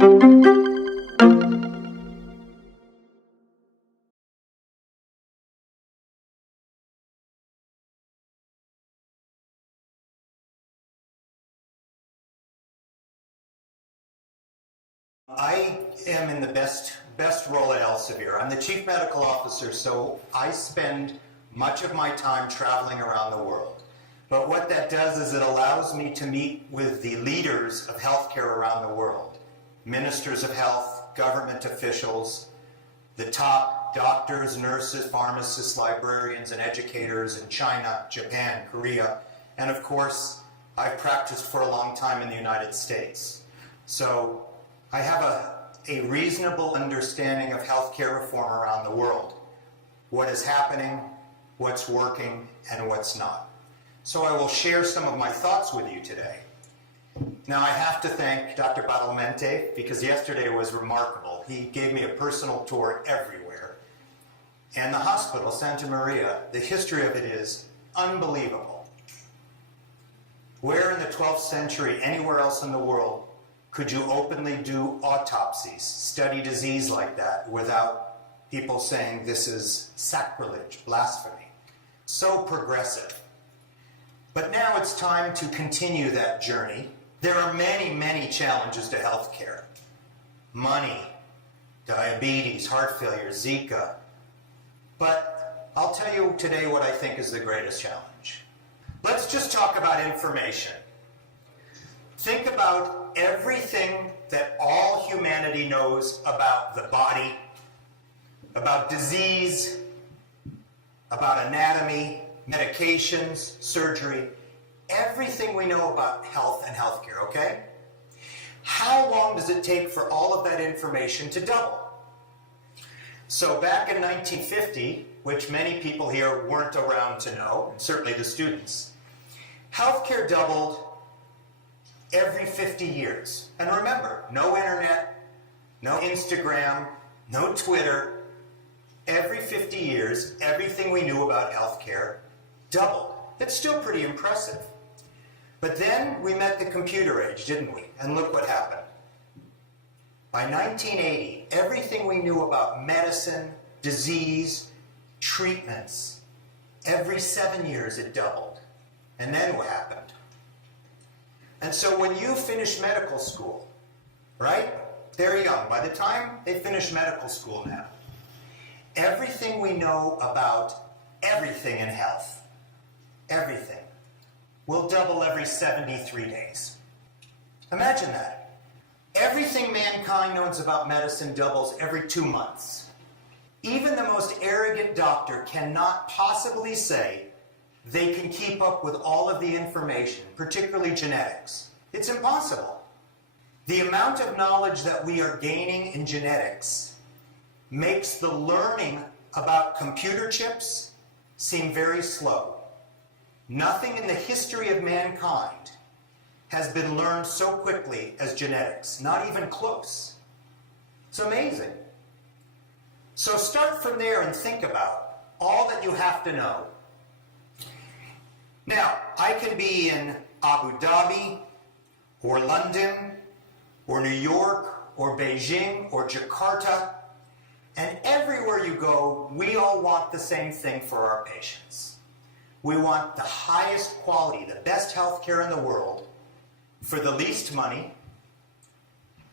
I am in the best role at Elsevier. I'm the chief medical officer, so I spend much of my time traveling around the world. But what that does is it allows me to meet with the leaders of healthcare around the world. Ministers of health, government officials, the top doctors, nurses, pharmacists, librarians, and educators in China, Japan, Korea, and of course, I've practiced for a long time in the United States. So I have a reasonable understanding of healthcare reform around the world. What is happening, what's working, and what's not. So I will share some of my thoughts with you today. Now I have to thank Dr. Badalmente because yesterday was remarkable. He gave me a personal tour everywhere. And the hospital, Santa Maria, the history of it is unbelievable. Where in the 12th century, anywhere else in the world, could you openly do autopsies, study disease like that, without people saying this is sacrilege, blasphemy? So progressive. But now it's time to continue that journey. There are many, many challenges to healthcare. Money, diabetes, heart failure, Zika. But I'll tell you today what I think is the greatest challenge. Let's just talk about information. Think about everything that all humanity knows about the body, about disease, about anatomy, medications, surgery, everything we know about health and healthcare, okay? How long does it take for all of that information to double? So back in 1950, which many people here weren't around to know, and certainly the students, healthcare doubled every 50 years. And remember, no internet, no Instagram, no Twitter. Every 50 years, everything we knew about healthcare doubled. It's still pretty impressive. But then we met the computer age, didn't we? And look what happened. By 1980, everything we knew about medicine, disease, treatments, every 7 years it doubled. And then what happened? And so when you finish medical school, right? They're young. By the time they finish medical school now, everything we know about everything in health, everything, will double every 73 days. Imagine that. Everything mankind knows about medicine doubles every 2 months. Even the most arrogant doctor cannot possibly say they can keep up with all of the information, particularly genetics. It's impossible. The amount of knowledge that we are gaining in genetics makes the learning about computer chips seem very slow. Nothing in the history of mankind has been learned so quickly as genetics, not even close. It's amazing. So start from there and think about all that you have to know. Now, I can be in Abu Dhabi, or London, or New York, or Beijing, or Jakarta, and everywhere you go, we all want the same thing for our patients. We want the highest quality, the best healthcare in the world, for the least money,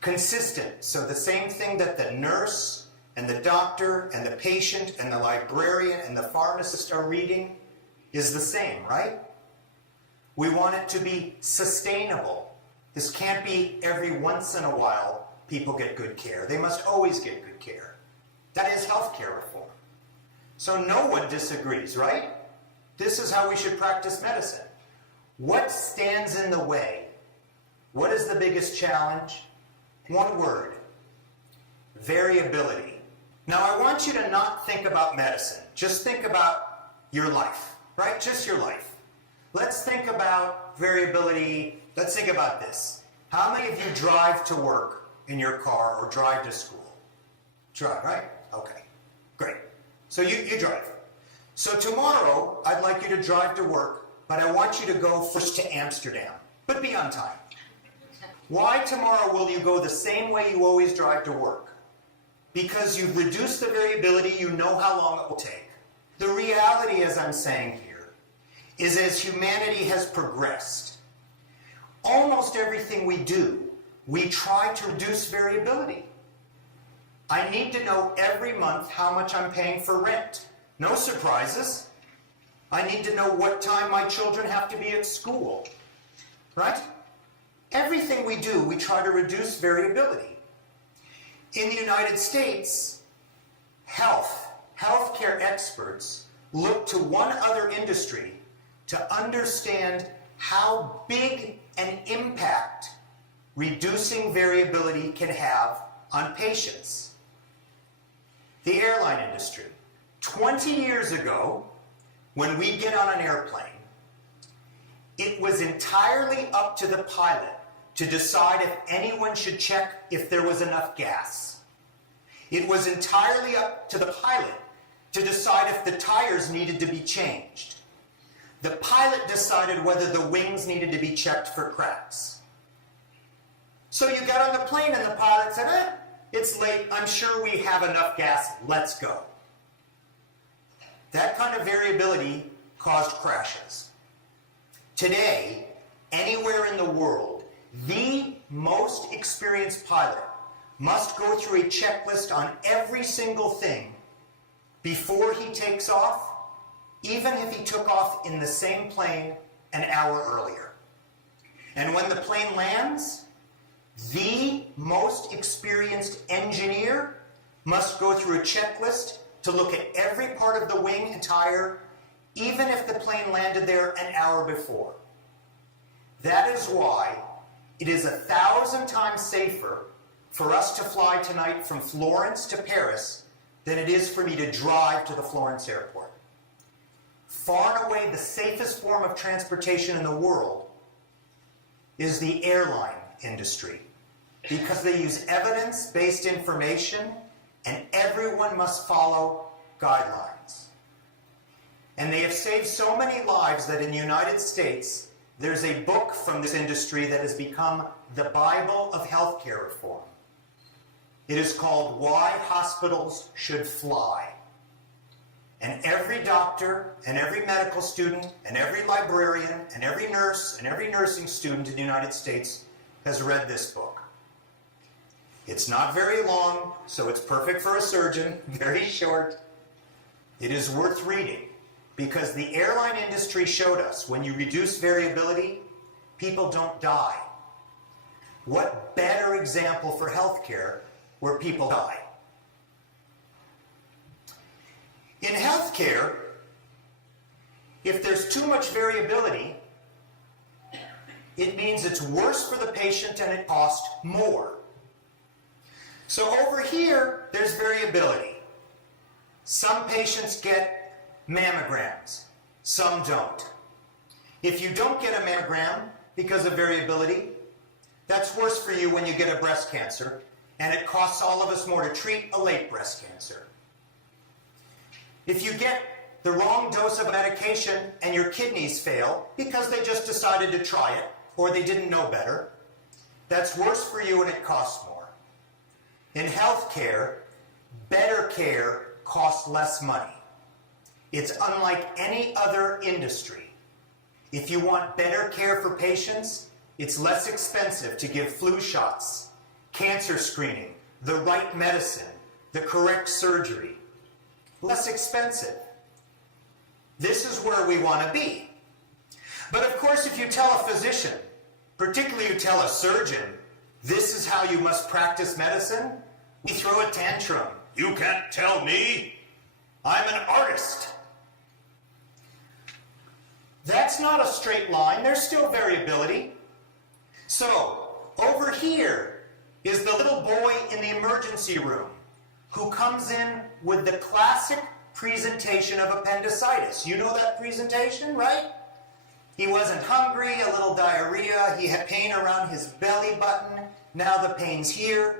consistent, so the same thing that the nurse, and the doctor, and the patient, and the librarian, and the pharmacist are reading is the same, right? We want it to be sustainable. This can't be every once in a while people get good care. They must always get good care. That is healthcare reform. So no one disagrees, right? This is how we should practice medicine. What stands in the way? What is the biggest challenge? One word: variability. Now I want you to not think about medicine. Just think about your life, right? Just your life. Let's think about variability. Let's think about this. How many of you drive to work in your car or drive to school? Drive, right? Okay, great. So you drive. So tomorrow, I'd like you to drive to work, but I want you to go first to Amsterdam, but be on time. Why tomorrow will you go the same way you always drive to work? Because you've reduced the variability, you know how long it will take. The reality, as I'm saying here, is as humanity has progressed, almost everything we do, we try to reduce variability. I need to know every month how much I'm paying for rent. No surprises. I need to know what time my children have to be at school, right? Everything we do, we try to reduce variability. In the United States, healthcare experts look to one other industry to understand how big an impact reducing variability can have on patients. The airline industry. 20 years ago, when we get on an airplane, it was entirely up to the pilot to decide if anyone should check if there was enough gas. It was entirely up to the pilot to decide if the tires needed to be changed. The pilot decided whether the wings needed to be checked for cracks. So you got on the plane and the pilot said, it's late, I'm sure we have enough gas, let's go. That kind of variability caused crashes. Today, anywhere in the world, the most experienced pilot must go through a checklist on every single thing before he takes off, even if he took off in the same plane an hour earlier. And when the plane lands, the most experienced engineer must go through a checklist to look at every part of the wing and tire, even if the plane landed there an hour before. That is why it is 1,000 times safer for us to fly tonight from Florence to Paris than it is for me to drive to the Florence airport. Far and away the safest form of transportation in the world is the airline industry, because they use evidence-based information and everyone must follow guidelines. And they have saved so many lives that in the United States, there's a book from this industry that has become the Bible of healthcare reform. It is called Why Hospitals Should Fly. And every doctor and every medical student and every librarian and every nurse and every nursing student in the United States has read this book. It's not very long, so it's perfect for a surgeon, very short. It is worth reading because the airline industry showed us when you reduce variability, people don't die. What better example for healthcare where people die? In healthcare, if there's too much variability, it means it's worse for the patient and it costs more. So over here, there's variability. Some patients get mammograms, some don't. If you don't get a mammogram because of variability, that's worse for you when you get a breast cancer, and it costs all of us more to treat a late breast cancer. If you get the wrong dose of medication and your kidneys fail because they just decided to try it or they didn't know better, that's worse for you and it costs more. In healthcare, better care costs less money. It's unlike any other industry. If you want better care for patients, it's less expensive to give flu shots, cancer screening, the right medicine, the correct surgery. Less expensive. This is where we want to be. But of course, if you tell a physician, particularly you tell a surgeon, this is how you must practice medicine, we throw a tantrum. You can't tell me. I'm an artist. That's not a straight line. There's still variability. So, over here is the little boy in the emergency room who comes in with the classic presentation of appendicitis. You know that presentation, right? He wasn't hungry, a little diarrhea, he had pain around his belly button, now the pain's here,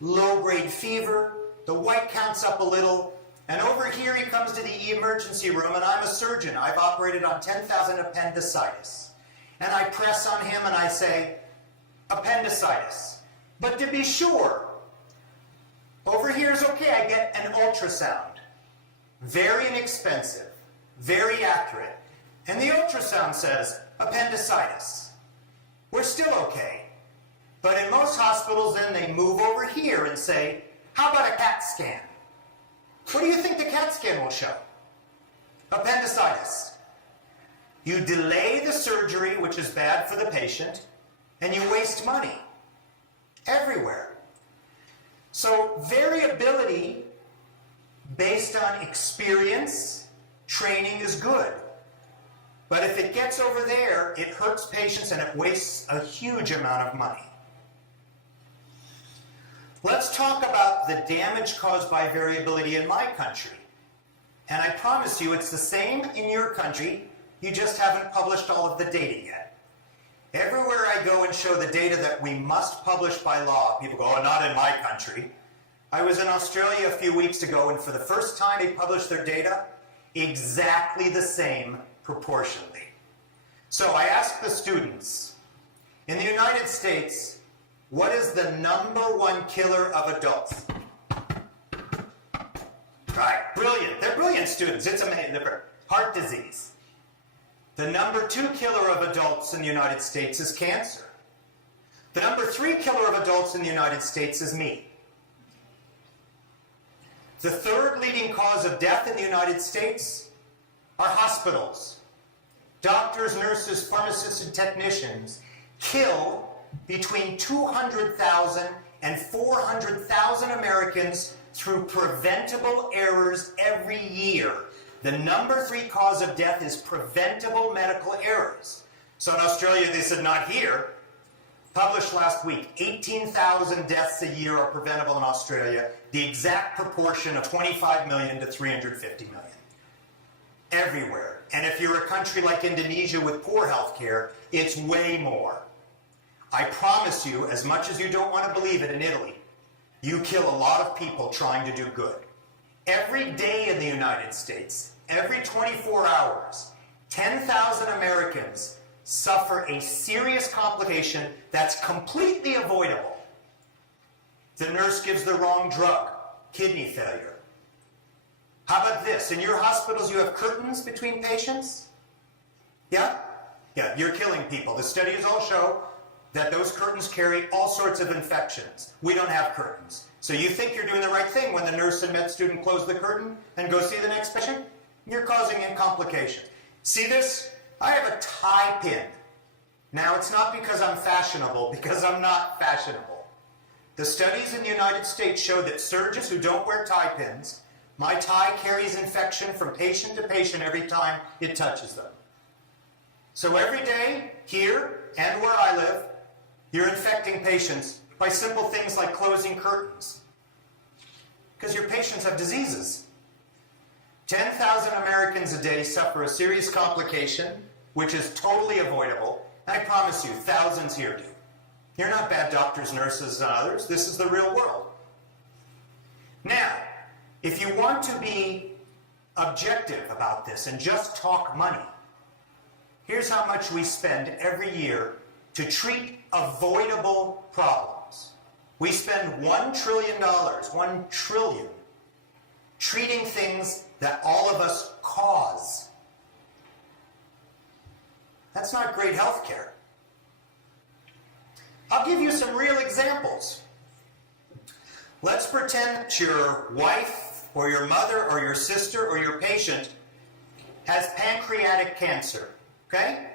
low-grade fever, the white counts up a little, and over here he comes to the emergency room, and I'm a surgeon. I've operated on 10,000 appendicitis. And I press on him and I say, appendicitis. But to be sure, over here is okay, I get an ultrasound. Very inexpensive, very accurate. And the ultrasound says appendicitis. We're still okay. But in most hospitals, then they move over here and say, how about a CAT scan? What do you think the CAT scan will show? Appendicitis. You delay the surgery, which is bad for the patient, and you waste money everywhere. So variability based on experience, training is good. But if it gets over there, it hurts patients and it wastes a huge amount of money. Let's talk about the damage caused by variability in my country. And I promise you it's the same in your country, you just haven't published all of the data yet. Everywhere I go and show the data that we must publish by law, people go, oh, not in my country. I was in Australia a few weeks ago, and for the first time they published their data exactly the same proportionally. So I asked the students, in the United States, what is the #1 killer of adults? Right, brilliant. They're brilliant students. It's amazing. Heart disease. The #2 killer of adults in the United States is cancer. The #3 killer of adults in the United States is me. The third leading cause of death in the United States are hospitals. Doctors, nurses, pharmacists, and technicians kill between 200,000 and 400,000 Americans through preventable errors every year. The #3 cause of death is preventable medical errors. So in Australia, they said not here. Published last week, 18,000 deaths a year are preventable in Australia, the exact proportion of 25 million to 350 million. Everywhere. And if you're a country like Indonesia with poor health care, it's way more. I promise you, as much as you don't want to believe it, in Italy, you kill a lot of people trying to do good. Every day in the United States, every 24 hours, 10,000 Americans suffer a serious complication that's completely avoidable. The nurse gives the wrong drug, kidney failure. How about this? In your hospitals, you have curtains between patients? Yeah? Yeah, you're killing people. The studies all show that those curtains carry all sorts of infections. We don't have curtains. So you think you're doing the right thing when the nurse and med student close the curtain and go see the next patient? You're causing in complications. See this? I have a tie pin. Now, it's not because I'm fashionable, because I'm not fashionable. The studies in the United States show that surgeons who don't wear tie pins, my tie carries infection from patient to patient every time it touches them. So every day, here and where I live, you're infecting patients by simple things like closing curtains. Because your patients have diseases. 10,000 Americans a day suffer a serious complication, which is totally avoidable. And I promise you, thousands here do. You're not bad doctors, nurses, and others. This is the real world. Now, if you want to be objective about this and just talk money, here's how much we spend every year to treat avoidable problems. We spend $1 trillion, $1 trillion, treating things that all of us cause. That's not great health care. I'll give you some real examples. Let's pretend that your wife or your mother or your sister or your patient has pancreatic cancer, okay?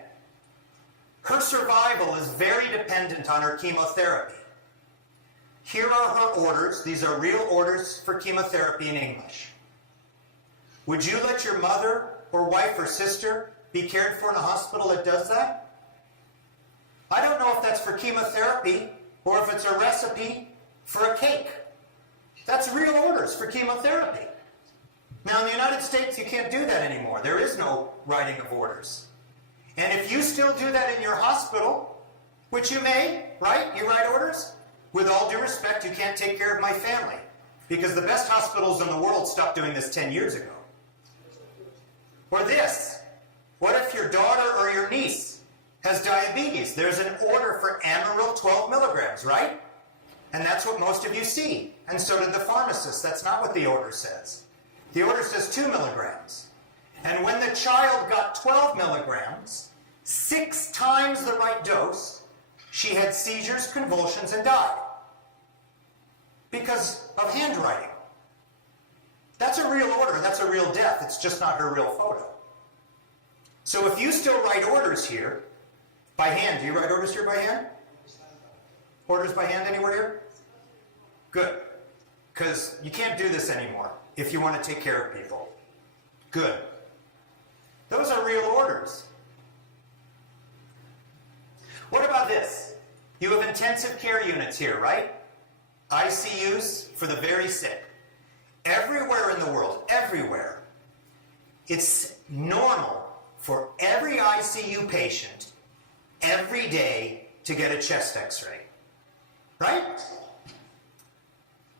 Her survival is very dependent on her chemotherapy. Here are her orders. These are real orders for chemotherapy in English. Would you let your mother or wife or sister be cared for in a hospital that does that? I don't know if that's for chemotherapy or if it's a recipe for a cake. That's real orders for chemotherapy. Now in the United States you can't do that anymore. There is no writing of orders. And if you still do that in your hospital, which you may, right? You write orders? With all due respect, you can't take care of my family. Because the best hospitals in the world stopped doing this 10 years ago. Or this. What if your daughter or your niece has diabetes. There's an order for Amaryl 12 milligrams, right? And that's what most of you see. And so did the pharmacist. That's not what the order says. The order says 2 milligrams. And when the child got 12 milligrams, 6 times the right dose, she had seizures, convulsions, and died. Because of handwriting. That's a real order. That's a real death. It's just not her real photo. So if you still write orders here, by hand, do you write orders here by hand? Orders by hand anywhere here? Good. Because you can't do this anymore if you want to take care of people. Good. Those are real orders. What about this? You have intensive care units here, right? ICUs for the very sick. Everywhere in the world, everywhere, it's normal for every ICU patient every day to get a chest x-ray, right?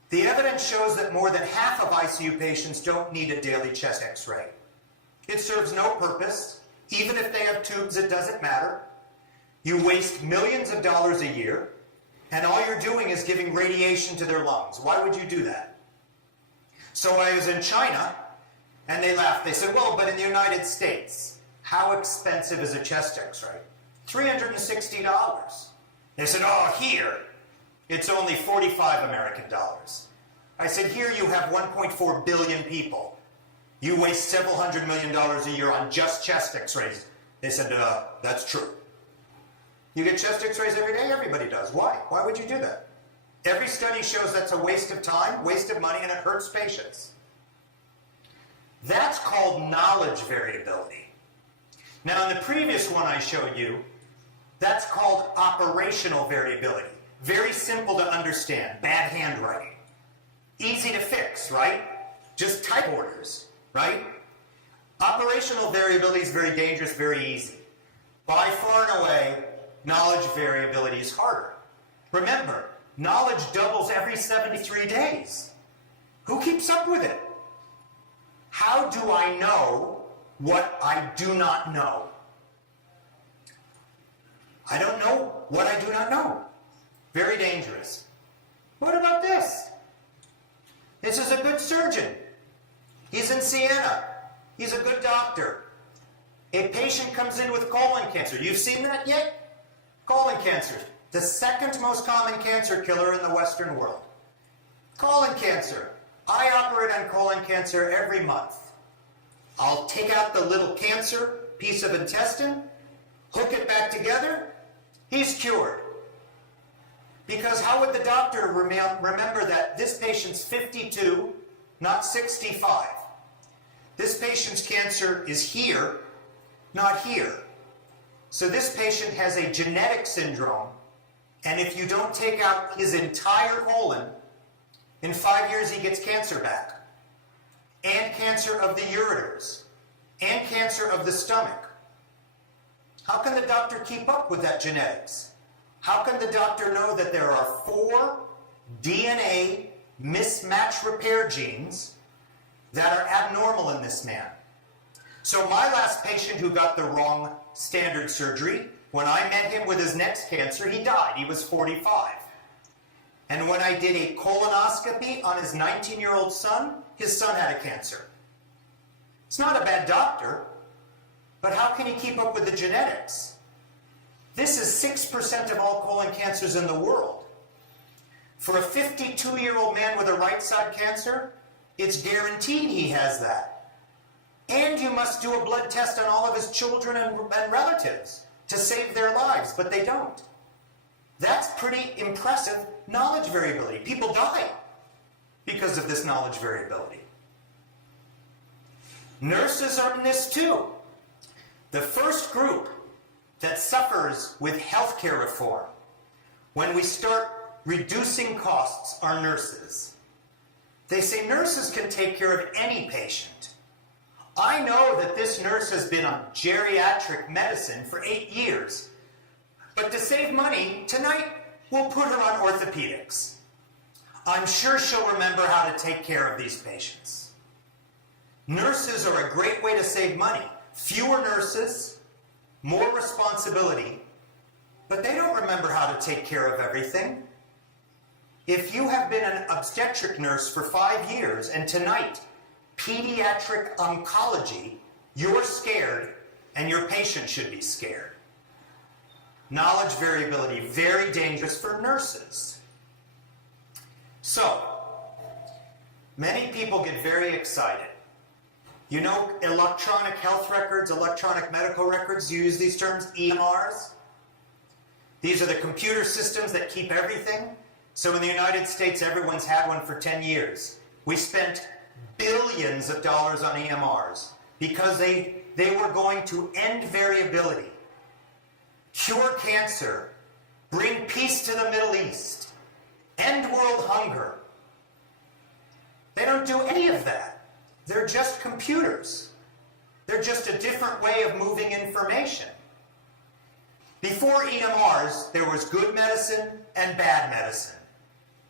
The evidence shows that more than half of ICU patients don't need a daily chest x-ray. It serves no purpose. Even if they have tubes, it doesn't matter. You waste millions of dollars a year, and all you're doing is giving radiation to their lungs. Why would you do that? So I was in China, and they laughed. They said, well, but in the United States, how expensive is a chest x-ray? $360. They said, oh, here, it's only 45 American dollars. I said, here you have 1.4 billion people. You waste several $100 million a year on just chest x-rays. They said, that's true. You get chest x-rays every day? Everybody does. Why? Why would you do that? Every study shows that's a waste of time, waste of money, and it hurts patients. That's called knowledge variability. Now, in the previous one I showed you, that's called operational variability. Very simple to understand. Bad handwriting. Easy to fix, right? Just type orders, right? Operational variability is very dangerous, very easy. By far and away, knowledge variability is harder. Remember, knowledge doubles every 73 days. Who keeps up with it? How do I know what I do not know? I don't know what I do not know. Very dangerous. What about this? This is a good surgeon. He's in Siena. He's a good doctor. A patient comes in with colon cancer. You've seen that yet? Colon cancer. The second most common cancer killer in the Western world. Colon cancer. I operate on colon cancer every month. I'll take out the little cancer piece of intestine, hook it back together, he's cured. Because how would the doctor remember that this patient's 52, not 65? This patient's cancer is here, not here. So this patient has a genetic syndrome, and if you don't take out his entire colon, in 5 years he gets cancer back. And cancer of the ureters, and cancer of the stomach. How can the doctor keep up with that genetics? How can the doctor know that there are 4 DNA mismatch repair genes that are abnormal in this man? So my last patient who got the wrong standard surgery, when I met him with his next cancer, he died. He was 45. And when I did a colonoscopy on his 19-year-old son, his son had a cancer. It's not a bad doctor, but how can he keep up with the genetics? This is 6% of all colon cancers in the world. For a 52-year-old man with a right side cancer, it's guaranteed he has that. And you must do a blood test on all of his children and relatives to save their lives, but they don't. That's pretty impressive knowledge variability. People die because of this knowledge variability. Nurses are in this too. The first group that suffers with healthcare reform, when we start reducing costs, are nurses. They say nurses can take care of any patient. I know that this nurse has been on geriatric medicine for 8 years, but to save money, tonight we'll put her on orthopedics. I'm sure she'll remember how to take care of these patients. Nurses are a great way to save money. Fewer nurses, more responsibility, but they don't remember how to take care of everything. If you have been an obstetric nurse for 5 years and tonight, pediatric oncology, you're scared and your patient should be scared. Knowledge variability, very dangerous for nurses. So, many people get very excited. You know electronic health records, electronic medical records, you use these terms, EMRs? These are the computer systems that keep everything. So in the United States, everyone's had one for 10 years. We spent billions of dollars on EMRs because they were going to end variability, cure cancer, bring peace to the Middle East, end world hunger. They don't do any of that. They're just computers. They're just a different way of moving information. Before EMRs, there was good medicine and bad medicine.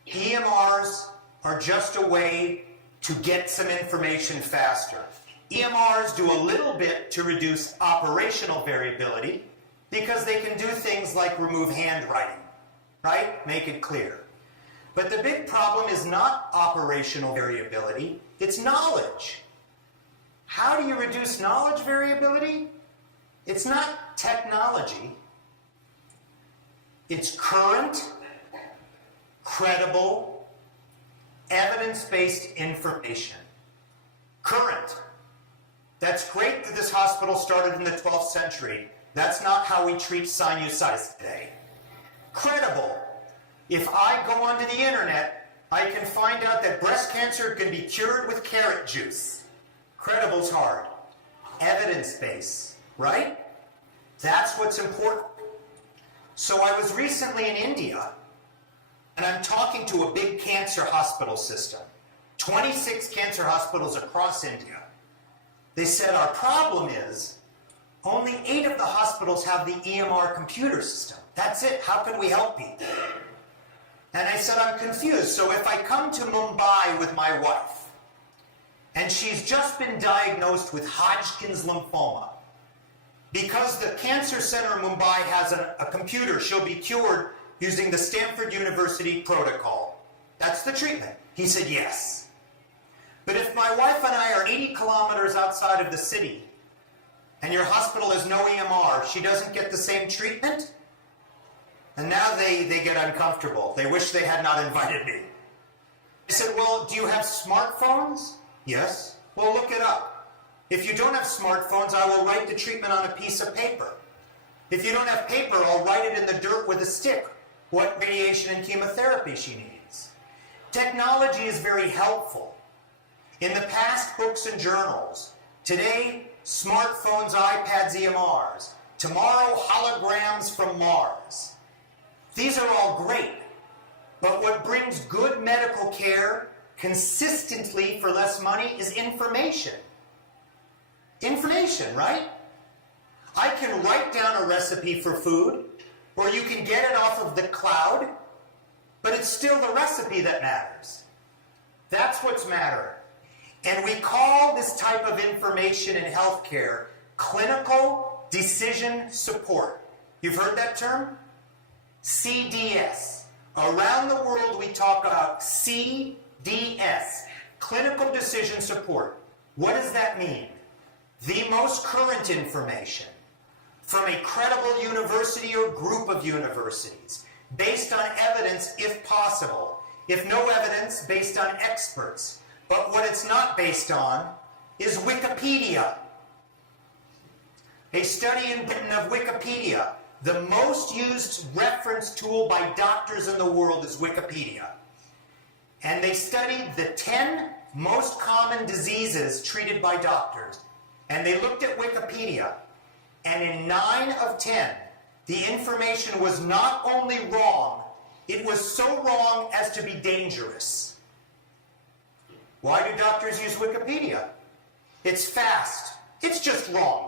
EMRs are just a way to get some information faster. EMRs do a little bit to reduce operational variability because they can do things like remove handwriting, right? Make it clear. But the big problem is not operational variability, it's knowledge. How do you reduce knowledge variability? It's not technology. It's current, credible, evidence-based information. Current. That's great that this hospital started in the 12th century. That's not how we treat sinusitis today. Credible. If I go onto the internet, I can find out that breast cancer can be cured with carrot juice. Credible's hard. Evidence-based, right? That's what's important. So I was recently in India, and I'm talking to a big cancer hospital system. 26 cancer hospitals across India. They said, our problem is, only 8 of the hospitals have the EMR computer system. That's it. How can we help people? And I said, I'm confused. So if I come to Mumbai with my wife, and she's just been diagnosed with Hodgkin's lymphoma, because the Cancer Center in Mumbai has a computer, she'll be cured using the Stanford University protocol. That's the treatment. He said, yes. But if my wife and I are 80 kilometers outside of the city, and your hospital has no EMR, she doesn't get the same treatment? And now they get uncomfortable. They wish they had not invited me. I said, well, do you have smartphones? Yes. Well, look it up. If you don't have smartphones, I will write the treatment on a piece of paper. If you don't have paper, I'll write it in the dirt with a stick, what radiation and chemotherapy she needs. Technology is very helpful. In the past, books and journals. Today, smartphones, iPads, EMRs. Tomorrow, holograms from Mars. These are all great, but what brings good medical care consistently for less money is information. Information, right? I can write down a recipe for food, or you can get it off of the cloud, but it's still the recipe that matters. That's what's matter. And we call this type of information in healthcare clinical decision support. You've heard that term? CDS. Around the world we talk about CDS, clinical decision support. What does that mean? The most current information from a credible university or group of universities, based on evidence if possible. If no evidence, based on experts. But what it's not based on is Wikipedia. A study in Britain of Wikipedia. The most used reference tool by doctors in the world is Wikipedia. And they studied the 10 most common diseases treated by doctors. And they looked at Wikipedia. And in 9 of 10, the information was not only wrong, it was so wrong as to be dangerous. Why do doctors use Wikipedia? It's fast. It's just wrong.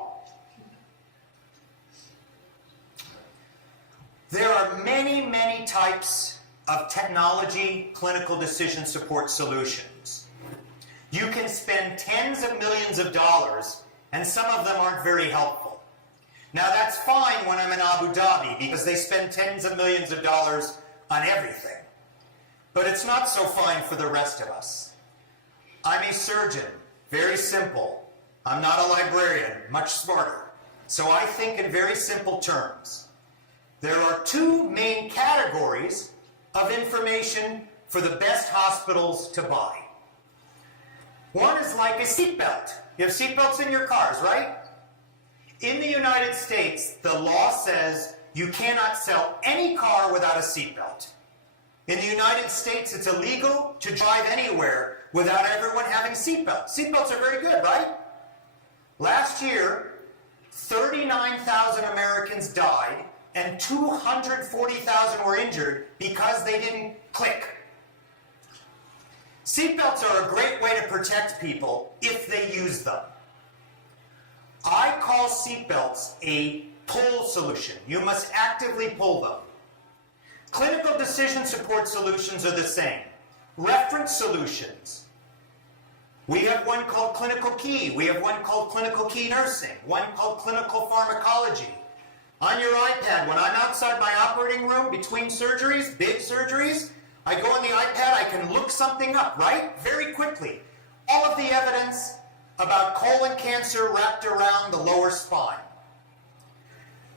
There are many, many types of technology clinical decision support solutions. You can spend tens of millions of dollars, and some of them aren't very helpful. Now that's fine when I'm in Abu Dhabi because they spend tens of millions of dollars on everything. But it's not so fine for the rest of us. I'm a surgeon, very simple. I'm not a librarian, much smarter. So I think in very simple terms. There are two main categories of information for the best hospitals to buy. One is like a seatbelt. You have seatbelts in your cars, right? In the United States, the law says you cannot sell any car without a seatbelt. In the United States, it's illegal to drive anywhere without everyone having seatbelts. Seatbelts are very good, right? Last year, 39,000 Americans died and 240,000 were injured because they didn't click. Seatbelts are a great way to protect people if they use them. I call seatbelts a pull solution. You must actively pull them. Clinical decision support solutions are the same. Reference solutions. We have one called ClinicalKey. We have one called ClinicalKey Nursing. One called Clinical Pharmacology. On your iPad, when I'm outside my operating room between surgeries, big surgeries, I go on the iPad, I can look something up, right? Very quickly. All of the evidence about colon cancer wrapped around the lower spine.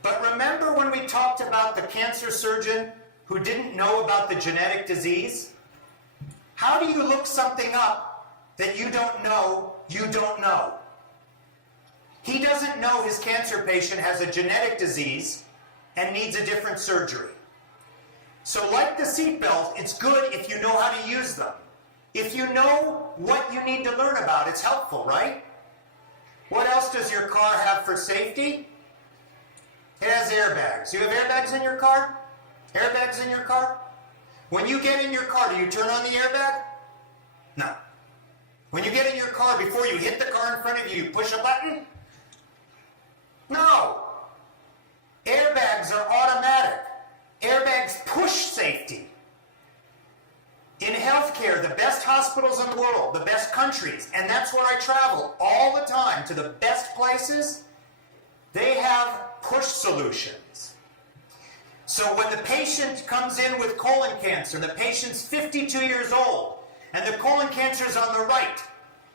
But remember when we talked about the cancer surgeon who didn't know about the genetic disease? How do you look something up that you don't know you don't know? He doesn't know his cancer patient has a genetic disease and needs a different surgery. So like the seatbelt, it's good if you know how to use them. If you know what you need to learn about, it's helpful, right? What else does your car have for safety? It has airbags. You have airbags in your car? Airbags in your car? When you get in your car, do you turn on the airbag? No. When you get in your car, before you hit the car in front of you, you push a button? No. Airbags are automatic. Airbags push safety. In healthcare, the best hospitals in the world, the best countries, and that's where I travel all the time, to the best places, they have push solutions. So when the patient comes in with colon cancer, the patient's 52 years old, and the colon cancer is on the right,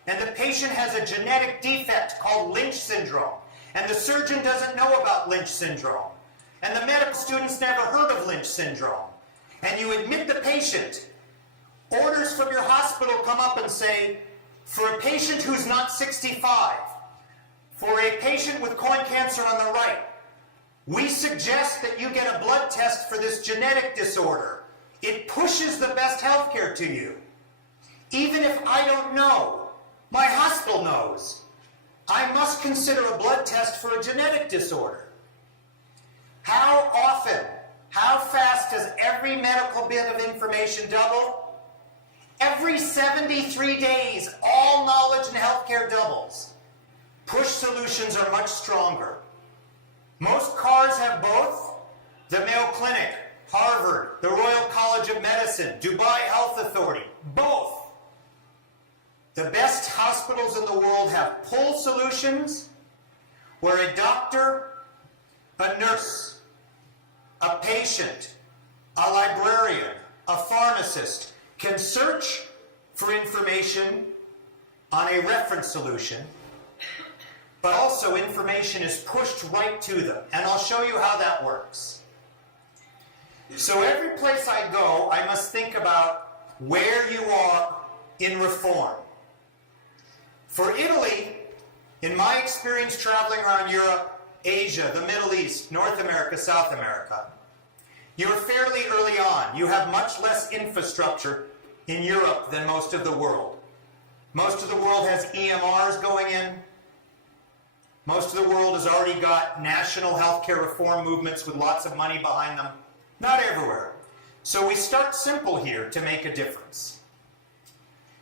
and the patient has a genetic defect called Lynch syndrome, and the surgeon doesn't know about Lynch syndrome, and the medical student's never heard of Lynch syndrome, and you admit the patient, orders from your hospital come up and say, for a patient who's not 65, for a patient with colon cancer on the right, we suggest that you get a blood test for this genetic disorder. It pushes the best healthcare to you. Even if I don't know, my hospital knows. I must consider a blood test for a genetic disorder. How often, how fast does every medical bit of information double? Every 73 days, all knowledge in healthcare doubles. Push solutions are much stronger. Most cars have both. The Mayo Clinic, Harvard, the Royal College of Medicine, Dubai Health Authority, both. The best hospitals in the world have pull solutions where a doctor, a nurse, a patient, a librarian, a pharmacist can search for information on a reference solution, but also information is pushed right to them. And I'll show you how that works. So every place I go, I must think about where you are in reform. For Italy, in my experience traveling around Europe, Asia, the Middle East, North America, South America, you're fairly early on. You have much less infrastructure in Europe than most of the world. Most of the world has EMRs going in. Most of the world has already got national healthcare reform movements with lots of money behind them. Not everywhere. So we start simple here to make a difference.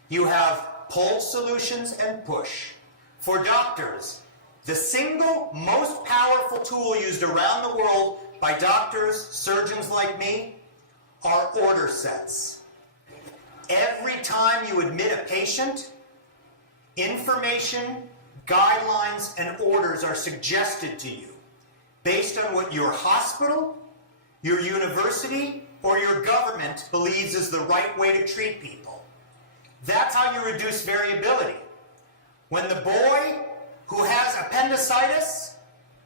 You have pull solutions and push. For doctors, the single most powerful tool used around the world by doctors, surgeons like me, are order sets. Every time you admit a patient, information, guidelines, and orders are suggested to you. based on what your hospital, your university, or your government believes is the right way to treat people. That's how you reduce variability. When the boy who has appendicitis,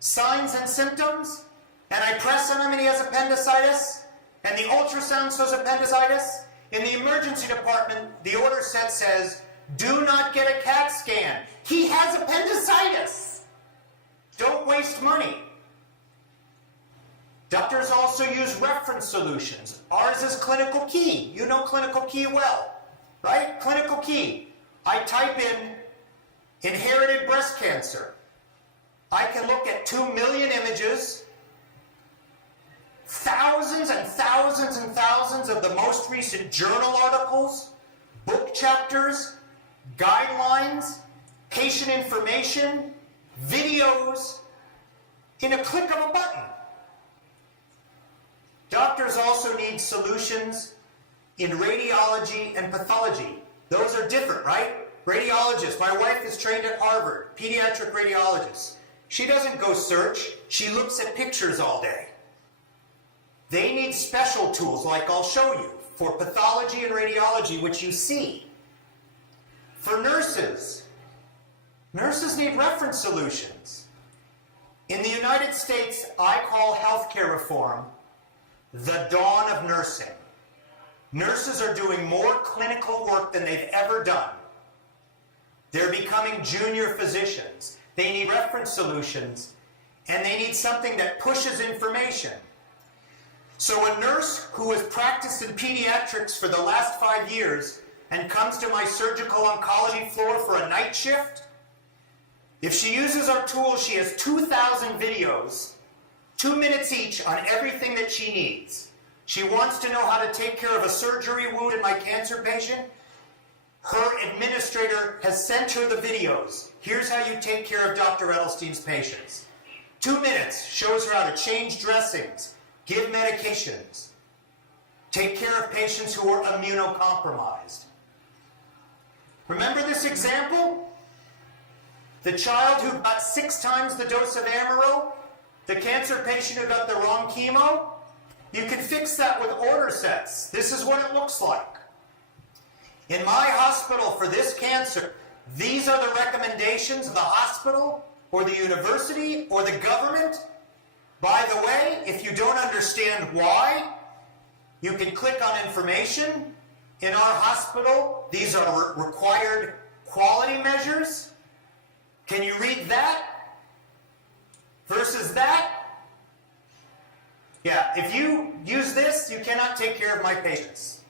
signs and symptoms, and I press on him and he has appendicitis, and the ultrasound shows appendicitis, in the emergency department, the order set says, do not get a CAT scan. He has appendicitis. Don't waste money. Doctors also use reference solutions. Ours is ClinicalKey. You know ClinicalKey well, right? ClinicalKey. I type in inherited breast cancer. I can look at 2 million images, thousands and thousands and thousands of the most recent journal articles, book chapters, guidelines, patient information, videos, in a click of a button. Doctors also need solutions in radiology and pathology. Those are different, right? Radiologist. My wife is trained at Harvard, pediatric radiologist. She doesn't go search. She looks at pictures all day. They need special tools, like I'll show you, for pathology and radiology, which you see. For nurses, nurses need reference solutions. In the United States, I call healthcare reform the dawn of nursing. Nurses are doing more clinical work than they've ever done. They're becoming junior physicians. They need reference solutions, and they need something that pushes information. So a nurse who has practiced in pediatrics for the last 5 years and comes to my surgical oncology floor for a night shift, if she uses our tools, she has 2,000 videos, 2 minutes each, on everything that she needs. She wants to know how to take care of a surgery wound in my cancer patient. Her administrator has sent her the videos. Here's how you take care of Dr. Edelstein's patients. 2 minutes, shows her how to change dressings, give medications, take care of patients who are immunocompromised. Remember this example? The child who got 6 times the dose of Amaro? The cancer patient who got the wrong chemo? You can fix that with order sets. This is what it looks like. In my hospital for this cancer, these are the recommendations of the hospital or the university or the government. By the way, if you don't understand why, you can click on information. In our hospital, these are required quality measures. Can you read that versus that? Yeah, if you use this, you cannot take care of my patients.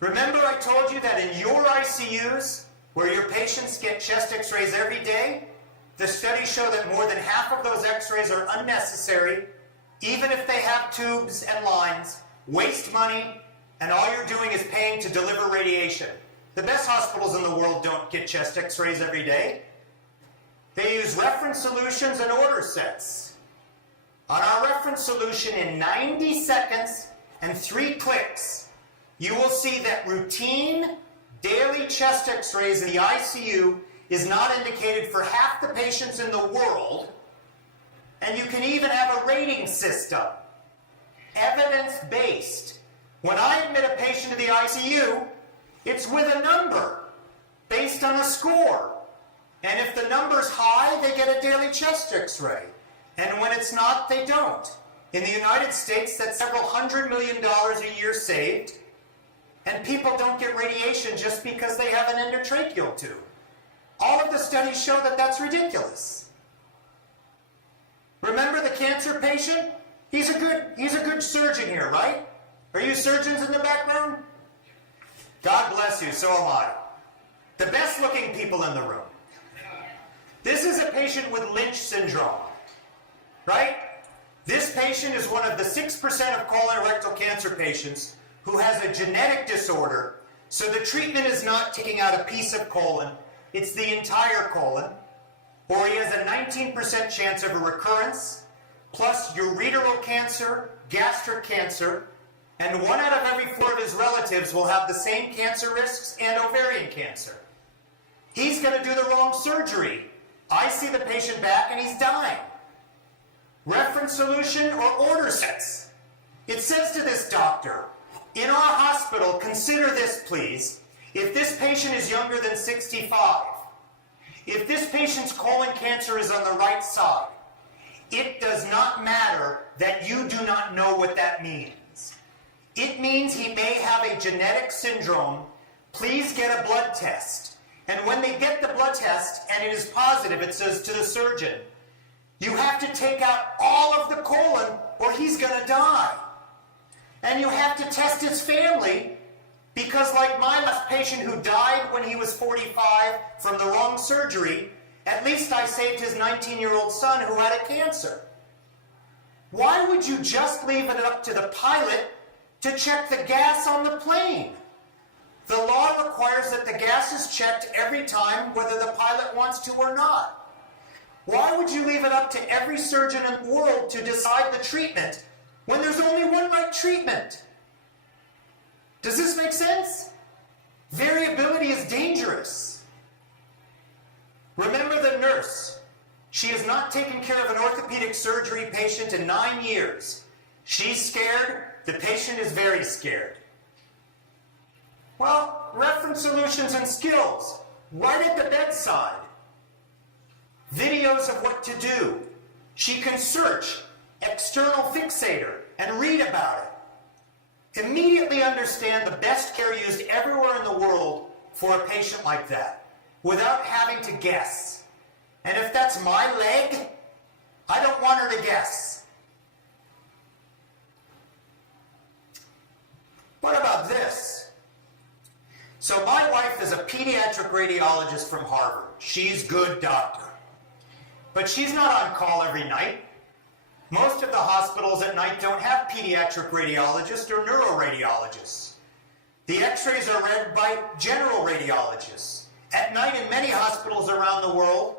Remember I told you that in your ICUs, where your patients get chest x-rays every day, the studies show that more than half of those x-rays are unnecessary, even if they have tubes and lines, waste money, and all you're doing is paying to deliver radiation. The best hospitals in the world don't get chest x-rays every day. They use reference solutions and order sets. On our reference solution, in 90 seconds and 3 clicks, you will see that routine daily chest x-rays in the ICU is not indicated for half the patients in the world, and you can even have a rating system, evidence-based. When I admit a patient to the ICU, it's with a number based on a score. And if the number's high, they get a daily chest x-ray. And when it's not, they don't. In the United States, that's several $100 million a year saved. And people don't get radiation just because they have an endotracheal tube. All of the studies show that that's ridiculous. Remember the cancer patient? He's a good surgeon here, right? Are you surgeons in the background? God bless you, so am I. The best looking people in the room. This is a patient with Lynch syndrome, right? This patient is one of the 6% of colorectal cancer patients who has a genetic disorder, so the treatment is not taking out a piece of colon, it's the entire colon, or he has a 19% chance of a recurrence, plus ureteral cancer, gastric cancer, and 1 out of every 4 of his relatives will have the same cancer risks and ovarian cancer. He's going to do the wrong surgery. I see the patient back and he's dying. reference solution, or order sets. It says to this doctor, in our hospital, consider this please, if this patient is younger than 65, if this patient's colon cancer is on the right side, it does not matter that you do not know what that means. It means he may have a genetic syndrome. Please get a blood test. And when they get the blood test and it is positive, it says to the surgeon, you have to take out all of the colon or he's going to die. And you have to test his family because, like my last patient who died when he was 45 from the wrong surgery, at least I saved his 19-year-old son who had a cancer. Why would you just leave it up to the pilot to check the gas on the plane? The law requires that the gas is checked every time whether the pilot wants to or not. Why would you leave it up to every surgeon in the world to decide the treatment when there's only one right treatment? Does this make sense? Variability is dangerous. Remember the nurse. She has not taken care of an orthopedic surgery patient in 9 years. She's scared. The patient is very scared. Well, reference solutions and skills, right at the bedside. Videos of what to do. She can search external fixator and read about it. Immediately understand the best care used everywhere in the world for a patient like that, without having to guess. And if that's my leg, I don't want her to guess. What about this? So my wife is a pediatric radiologist from Harvard. She's good doctor. But she's not on call every night. Most of the hospitals at night don't have pediatric radiologists or neuroradiologists. The X-rays are read by general radiologists. At night in many hospitals around the world,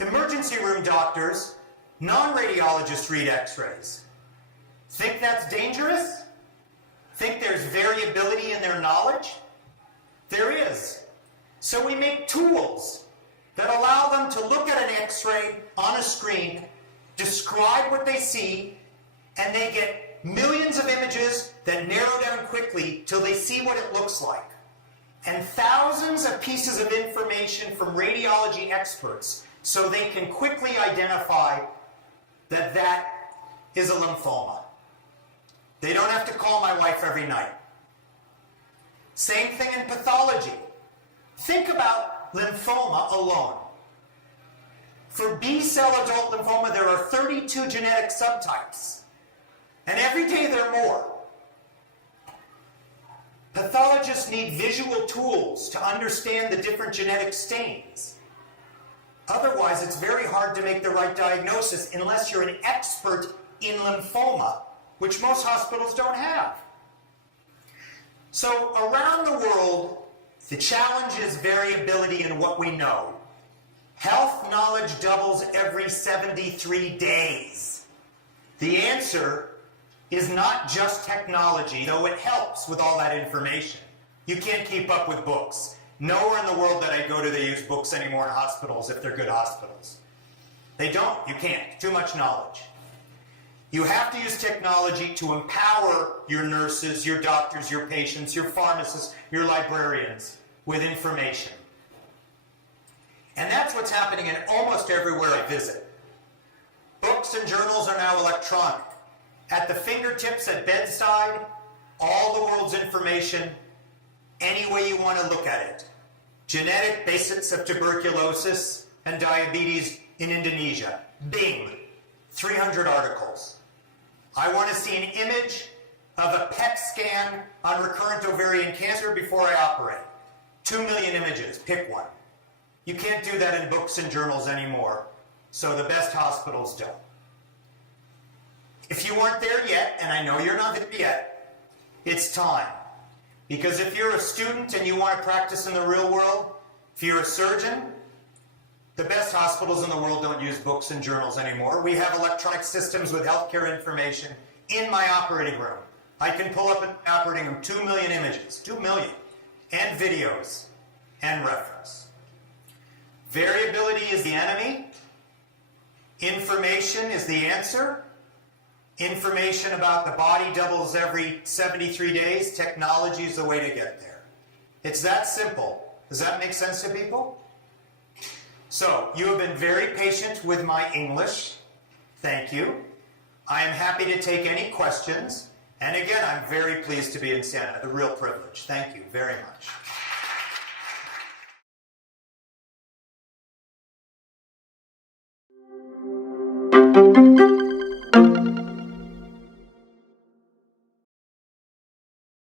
emergency room doctors, non-radiologists read X-rays. Think that's dangerous? Think there's variability in their knowledge? There is. So we make tools that allow them to look at an X-ray on a screen, describe what they see, and they get millions of images that narrow down quickly till they see what it looks like. And thousands of pieces of information from radiology experts so they can quickly identify that that is a lymphoma. They don't have to call my wife every night. Same thing in pathology. Think about lymphoma alone. For B-cell adult lymphoma, there are 32 genetic subtypes. And every day there are more. Pathologists need visual tools to understand the different genetic stains. Otherwise, it's very hard to make the right diagnosis unless you're an expert in lymphoma, which most hospitals don't have. So around the world, the challenge is variability in what we know. Health knowledge doubles every 73 days. The answer is not just technology, though it helps with all that information. You can't keep up with books. Nowhere in the world that I go to they use books anymore in hospitals if they're good hospitals. They don't. You can't. Too much knowledge. You have to use technology to empower your nurses, your doctors, your patients, your pharmacists, your librarians with information. And that's what's happening in almost everywhere I visit. Books and journals are now electronic. At the fingertips, at bedside, all the world's information, any way you want to look at it. Genetic basics of tuberculosis and diabetes in Indonesia. Bing, 300 articles. I want to see an image of a PET scan on recurrent ovarian cancer before I operate. 2 million images, pick one. You can't do that in books and journals anymore, so the best hospitals don't. If you weren't there yet, and I know you're not there yet, it's time. Because if you're a student and you want to practice in the real world, if you're a surgeon, the best hospitals in the world don't use books and journals anymore. We have electronic systems with healthcare information in my operating room. I can pull up in my operating room 2 million images, 2 million, and videos, and reference. Variability is the enemy. Information is the answer. Information about the body doubles every 73 days. Technology is the way to get there. It's that simple. Does that make sense to people? So, you have been very patient with my English. Thank you. I am happy to take any questions. And again, I'm very pleased to be in Siena. A real privilege. Thank you very much.